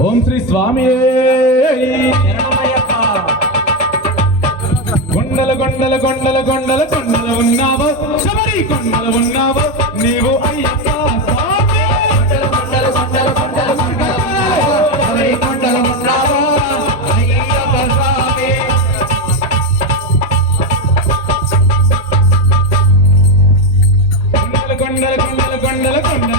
ఓం శ్రీ స్వామి కొండల కొండల కొండల కొండల కొండల ఉన్నావా శబరి కొండల ఉన్నావా నీవు అయ్యప్ప స్వామి కొండల కొండల కొండల శబరి కొండల ఉన్నావా అయ్యప్ప స్వామి కొండల కొండల కొండల కొండల కొండల